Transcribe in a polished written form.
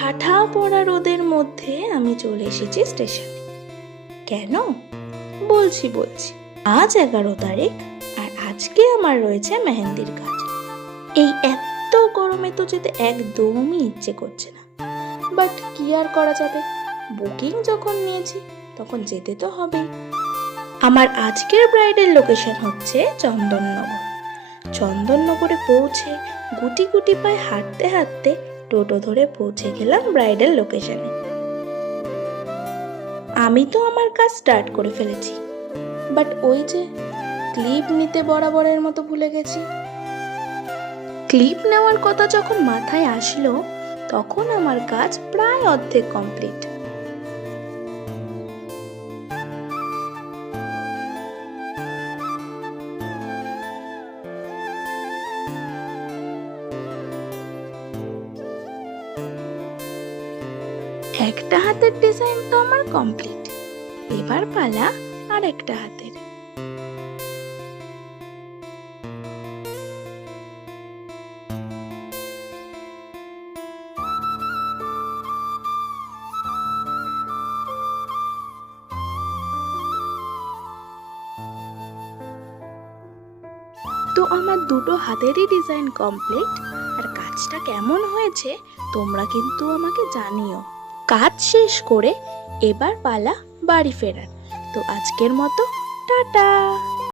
ঠাঠা পড়া রোদের মধ্যে আমি চলে এসেছি স্টেশনে। কেন বলছি আজ 11 তারিখ আর আজকে আমার রয়েছে মেহেন্দির কাজ। এই এত গরমে তো যেতে একদমই ইচ্ছে করছে না, বাট কি আর করা যাবে, বুকিং যখন নিয়েছি তখন যেতে তো হবেই। আমার আজকের ব্রাইডের লোকেশন হচ্ছে চন্দননগর। চন্দননগরে পৌঁছে গুটি গুটি পায়ে হাঁটতে হাঁটতে টোটো ধরে পৌঁছে গেলাম ব্রাইডাল লোকেশনে। আমি তো আমার কাজ স্টার্ট করে ফেলেছি, বাট ওই যে ক্লিপ নিতে বরাবরের মতো ভুলে গেছি। ক্লিপ নেওয়ার কথা যখন মাথায় আসলো তখন আমার কাজ প্রায় অর্ধেক কমপ্লিট। একটা হাতের ডিজাইন তো আমার কমপ্লিট, এবার পালা আর একটা হাতের। তো আমার দুটো হাতেরই ডিজাইন কমপ্লিট। আর কাজটা কেমন হয়েছে তোমরা কিন্তু আমাকে জানিও। কাজ শেষ করে এবার পালা বাড়ি ফেরার। তো আজকের মতো টাটা।